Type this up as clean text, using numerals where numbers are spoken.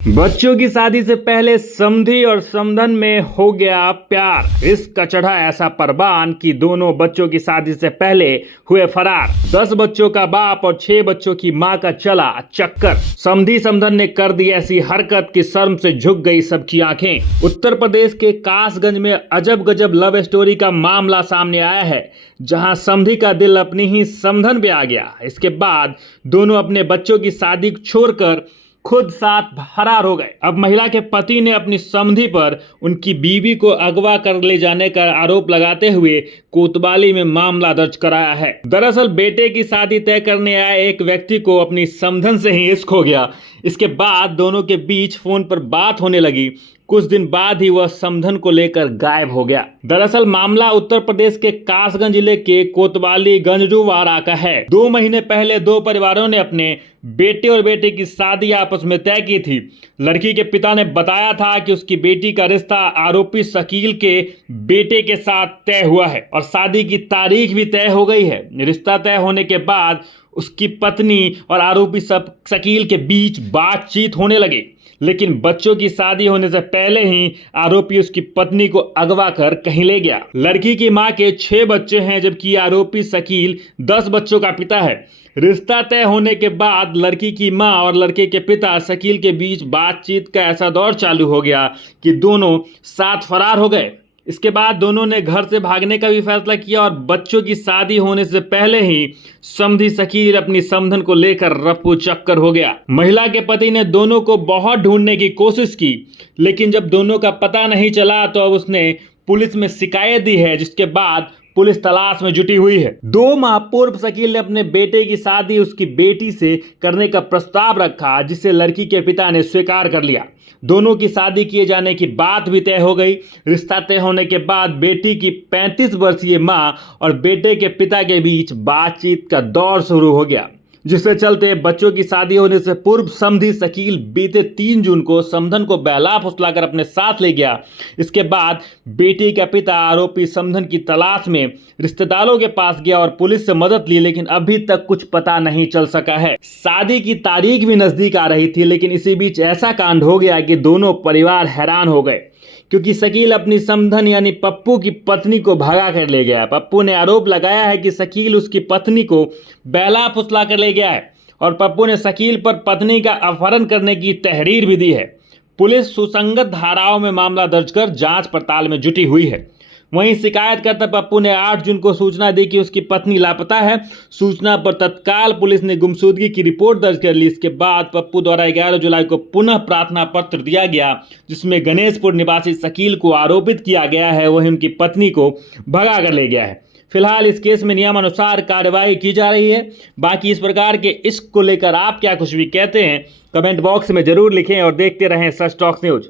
बच्चों की शादी से पहले समधी और समधन में हो गया प्यार। इसका चढ़ा ऐसा परवान कि दोनों बच्चों की शादी से पहले हुए फरार। 10 बच्चों का बाप और 6 बच्चों की मां का चला चक्कर। समधी समधन ने कर दी ऐसी हरकत कि शर्म से झुक गई सबकी आंखें। उत्तर प्रदेश के कासगंज में अजब गजब लव स्टोरी का मामला सामने आया है, जहां समधी का दिल अपनी ही समधन पे आ गया। इसके बाद दोनों अपने बच्चों की शादी छोड़कर खुद साथ फरार हो गए। अब महिला के पति ने अपनी समधी पर उनकी बीवी को अगवा कर ले जाने का आरोप लगाते हुए कोतवाली में मामला दर्ज कराया है। दरअसल बेटे की शादी तय करने आए एक व्यक्ति को अपनी समधन से ही इश्क हो गया। इसके बाद दोनों के बीच फोन पर बात होने लगी। कुछ दिन बाद ही वह समधन को लेकर गायब हो गया। दरअसल मामला उत्तर प्रदेश के कासगंज जिले के कोतवाली गंजडूवाड़ा का है। 2 महीने पहले दो परिवारों ने अपने बेटे और बेटी की शादी आपस में तय की थी। लड़की के पिता ने बताया था कि उसकी बेटी का रिश्ता आरोपी शकील के बेटे के साथ तय हुआ है और शादी की तारीख भी तय हो गई है। रिश्ता तय होने के बाद उसकी पत्नी और आरोपी शकील के बीच बातचीत होने लगी, लेकिन बच्चों की शादी होने से पहले ही आरोपी उसकी पत्नी को अगवा कर कहीं ले गया। लड़की की मां के 6 बच्चे हैं, जबकि आरोपी शकील 10 बच्चों का पिता है। रिश्ता तय होने के बाद लड़की की मां और लड़के के पिता शकील के बीच बातचीत का ऐसा दौर चालू हो गया कि दोनों साथ फरार हो गए। इसके बाद दोनों ने घर से भागने का भी फैसला किया और बच्चों की शादी होने से पहले ही समधी शकील अपनी समधन को लेकर रफू चक्कर हो गया। महिला के पति ने दोनों को बहुत ढूंढने की कोशिश की, लेकिन जब दोनों का पता नहीं चला तो अब उसने पुलिस में शिकायत दी है, जिसके बाद पुलिस तलाश में जुटी हुई है। 2 माह पूर्व शकील ने अपने बेटे की शादी उसकी बेटी से करने का प्रस्ताव रखा, जिसे लड़की के पिता ने स्वीकार कर लिया। दोनों की शादी किए जाने की बात भी तय हो गई। रिश्ता तय होने के बाद बेटी की 35 वर्षीय मां और बेटे के पिता के बीच बातचीत का दौर शुरू हो गया, जिससे चलते बच्चों की शादी होने से पूर्व समधी शकील बीते 3 जून को समधन को बहला फुसलाकर अपने साथ ले गया। इसके बाद बेटी का पिता आरोपी समधन की तलाश में रिश्तेदारों के पास गया और पुलिस से मदद ली, लेकिन अभी तक कुछ पता नहीं चल सका है। शादी की तारीख भी नजदीक आ रही थी, लेकिन इसी बीच ऐसा कांड हो गया कि दोनों परिवार हैरान हो गए, क्योंकि शकील अपनी समधन यानी पप्पू की पत्नी को भगा कर ले गया। पप्पू ने आरोप लगाया है कि शकील उसकी पत्नी को बहला फुसला कर ले गया है और पप्पू ने शकील पर पत्नी का अपहरण करने की तहरीर भी दी है। पुलिस सुसंगत धाराओं में मामला दर्ज कर जांच पड़ताल में जुटी हुई है। वहीं शिकायतकर्ता पप्पू ने 8 जून को सूचना दी कि उसकी पत्नी लापता है। सूचना पर तत्काल पुलिस ने गुमशुदगी की रिपोर्ट दर्ज कर ली। इसके बाद पप्पू द्वारा 11 जुलाई को पुनः प्रार्थना पत्र दिया गया, जिसमें गणेशपुर निवासी शकील को आरोपित किया गया है, वहीं उनकी पत्नी को भगा कर ले गया है। फिलहाल इस केस में नियमानुसार कार्रवाई की जा रही है। बाकी इस प्रकार के इश्क को लेकर आप क्या कुछ भी कहते हैं, कमेंट बॉक्स में जरूर लिखें और देखते रहें सच टॉक्स न्यूज।